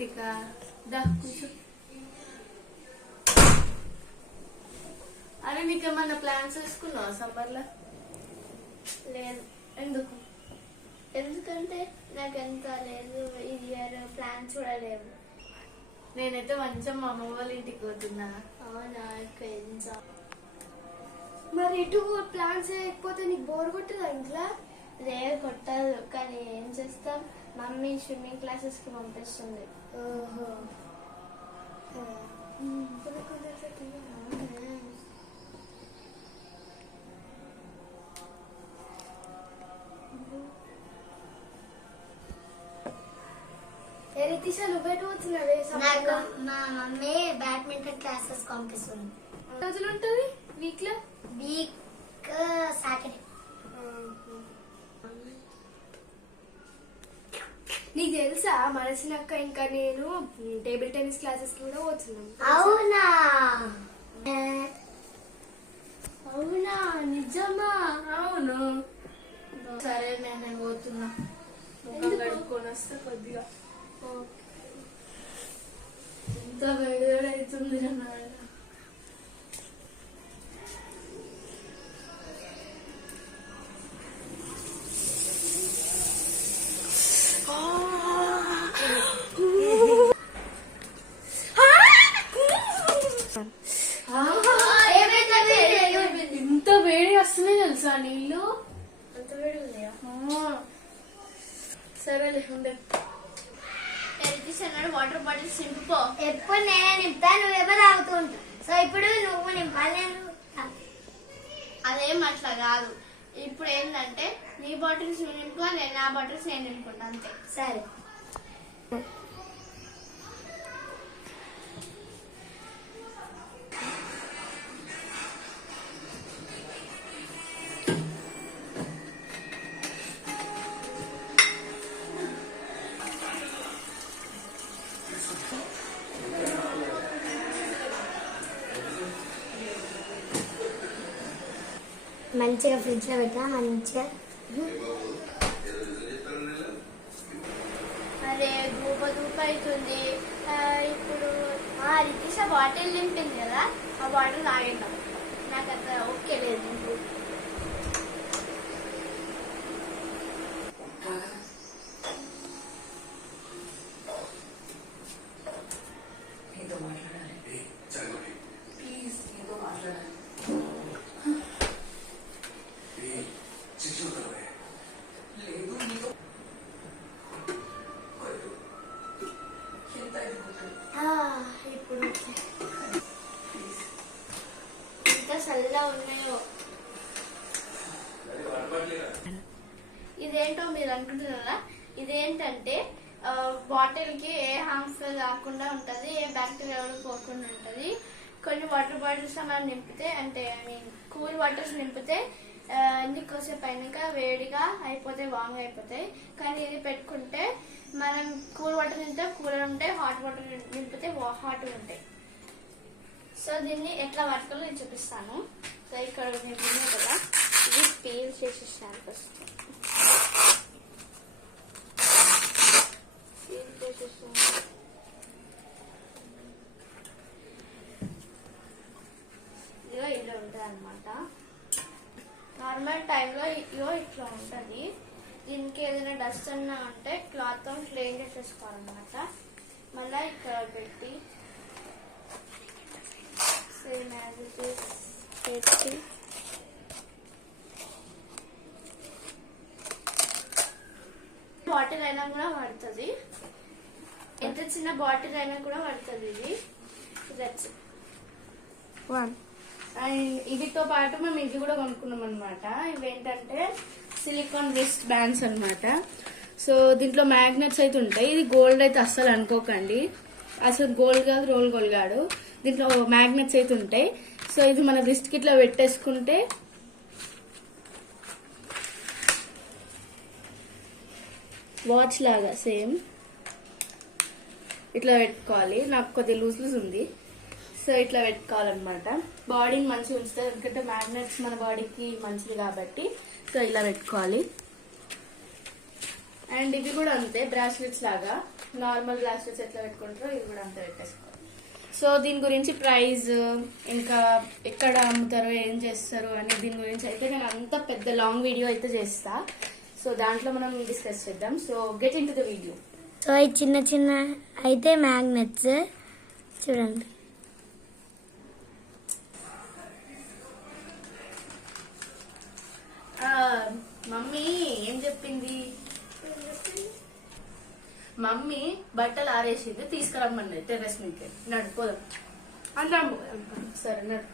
రితిక దా కూర్చో. అరే నీకేమన్నా ప్లాన్స్ వేసుకున్నావా సమ్మర్ లో? లేదు. ఎందుకు? ఎందుకంటే నాకు ఎంత లేదు, ఈ ఇయర్ ప్లాన్స్ కూడా లేవు. నేనైతే మంచిగా మా అమ్మ వాళ్ళ ఇంటికి పోతున్నా. అవునా? ఎగ్జామ్. మరి ఇటు ప్లాన్స్ లేకపోతే నీకు బోర్ కొట్టదా ఇంట్లో? లేదు కొట్టదు, కానీ ఏం చేస్తాం, మమ్మీ స్విమ్మింగ్ క్లాసెస్ కి పంపిస్తుంది. ఓహో. రితిషా నువ్వేటు పోతున్నావే? నాకు మా మమ్మీ బ్యాడ్మింటన్ క్లాసెస్ పంపిస్తుంది. రోజులు ఉంటుంది వీక్ లో? Week Saturday. నీకు తెలుసా మనసినక్క ఇంకా నేను టేబుల్ టెన్నిస్ క్లాసెస్ కి కూడా పోతున్నాం. అవునా? అవునా? నిజమా? అవును. సరే నేను పోతున్నా, ముఖం కడుక్కొని వస్తే కొద్దిగా. ఎంత వేడి అవుతుంది నాయన. ఇంత వేడి వస్తున్నాయి తెలుసా నీళ్ళు? అంత వేడి ఉన్నాయా? సరేలే ఉండే. అన్నాడు వాటర్ బాటిల్స్ నింపుకో. ఎప్పుడు నేనే నింపుతా, నువ్వేమో తాగుతూ ఉంటావు. సో ఇప్పుడు నువ్వు నింపాలి. అదేం అట్లా కాదు. ఇప్పుడు ఏంటంటే నీ బాటిల్స్ నువ్వు నింపుకో, నేను నా బాటిల్స్ నేను నింపుకుంటా, అంతే. సరే. మంచిగా ఫ్రిడ్జ్ లో పెట్టినా మంచిగా. అరే ధూప ధూప అవుతుంది. ఇప్పుడు రితిష బాటిల్ నింపింది కదా, ఆ బాటిల్ తాగేద్దాం. నాకు అంత ఓకే లేదు. ఇప్పుడు ఎంత చల్లగా ఉన్నాయో. ఇదేంటో మీరు అనుకుంటున్నారా? ఇదేంటంటే బాటిల్ కి ఏ హార్మ్ఫుల్ కాకుండా ఉంటది, ఏ బ్యాక్టీరియా కూడా పోకుండా ఉంటది. కొన్ని వాటర్ బాటిల్స్ మనం నింపితే, అంటే ఐ మీన్ కూల్ వాటర్స్ నింపితే నీకోసేపు అయినాక వేడిగా అయిపోతాయి, వాంగ్ అయిపోతాయి. కానీ ఇది పెట్టుకుంటే మనం కూల్ వాటర్ నింపితే కూలర్ ఉంటాయి, హాట్ వాటర్ నింపితే హాట్ ఉంటాయి. సో దీన్ని ఎట్లా పట్టుకోవాలో నేను చూపిస్తాను. సో ఇక్కడ నింపినాయి కదా, ఇది పీల్ చేసేసాను. ఫస్ట్ పీల్ చేసేసాను. ఇదిగో ఇలా ఉంటుంది అనమాట. నార్మల్ టైంలో ఇగో ఇట్లా ఉంటుంది. దీనికి ఏదైనా డస్ట్ అన్నా ఉంటే క్లాత్ తో క్లీన్ చేసేసుకోవాలన్నమాట. మళ్ళీ ఇక్కడ పెట్టి సేమ్ యాజ్ ఇట్ ఈస్ పెట్టి బాటిల్ అయినా కూడా పడుతుంది. ఎంత చిన్న బాటిల్ అయినా కూడా పడుతుంది ఇది. దట్స్ అండ్ వీటితో పాటు మేము ఇది కూడా కొనుక్కున్నాం అనమాట. ఇవేంటంటే సిలికాన్ రిస్ట్ బ్యాండ్స్ అనమాట. సో దీంట్లో మ్యాగ్నెట్స్ అయితే ఉంటాయి. ఇది గోల్డ్ అయితే అస్సలు అనుకోకండి, అసలు గోల్డ్ కాదు, రోల్ గోల్డ్ కాదు. దీంట్లో మ్యాగ్నెట్స్ అయితే ఉంటాయి. సో ఇది మన రిస్ట్ కి ఇట్లా పెట్టేసుకుంటే వాచ్ లాగా సేమ్ ఇట్లా పెట్టుకోవాలి. నాకు కొద్దిగా లూజ్ లూజ్ ఉంది. సో ఇట్లా పెట్టుకోవాలన్నమాట. బాడీని మంచిగా ఉంచుతుంది, ఎందుకంటే మ్యాగ్నెట్స్ మన బాడీకి మంచిది కాబట్టి. సో ఇలా పెట్టుకోవాలి. అండ్ ఇవి కూడా అంతే, బ్రాస్లెట్స్ లాగా. నార్మల్ గ్లాసెస్ ఎట్లా పెట్టుకుంటారో ఇది కూడా అంత పెట్టేసుకోవాలి. సో దీని గురించి ప్రైస్ ఇంకా ఎక్కడ అమ్ముతారో ఏం చేస్తారు అని దీని గురించి అయితే నేను అంత పెద్ద లాంగ్ వీడియో అయితే చేస్తా. సో దాంట్లో మనం డిస్కస్ చేద్దాం. So get in to the video. So ఈ చిన్న చిన్న అయితే మ్యాగ్నెట్స్ చూడండి. మమ్మీ ఏం చెప్పింది? మమ్మీ బట్టలు ఆరేసింది తీసుకురమ్మన్నది టెర్రస్ మీదకి. నడిపోదాం అంటాము. సరే నడు.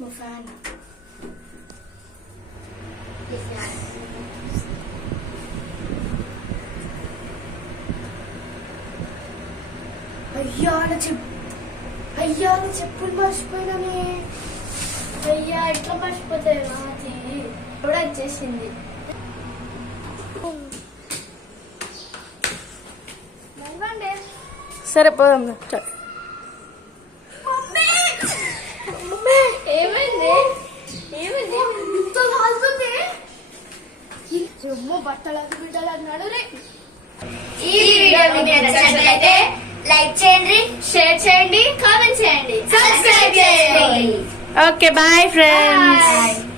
మా ఫ్యాన్ అయ్యా చెప్పులు మర్చిపోయినానే. అయ్యా ఎట్లా మర్చిపోతాయి మాది కూడా వచ్చేసింది. సరే పోదాం. ఏమైంది ఏమైంది? ఇంత కాలుతుంది. బట్టలకు బిడ్డలకు నడురే. ఈ వీడియో మీకు నచ్చినట్లయితే లైక్ చేయండి, షేర్ చేయండి, కామెంట్ చేయండి, సబ్స్క్రైబ్ చేయండి. Okay bye friends.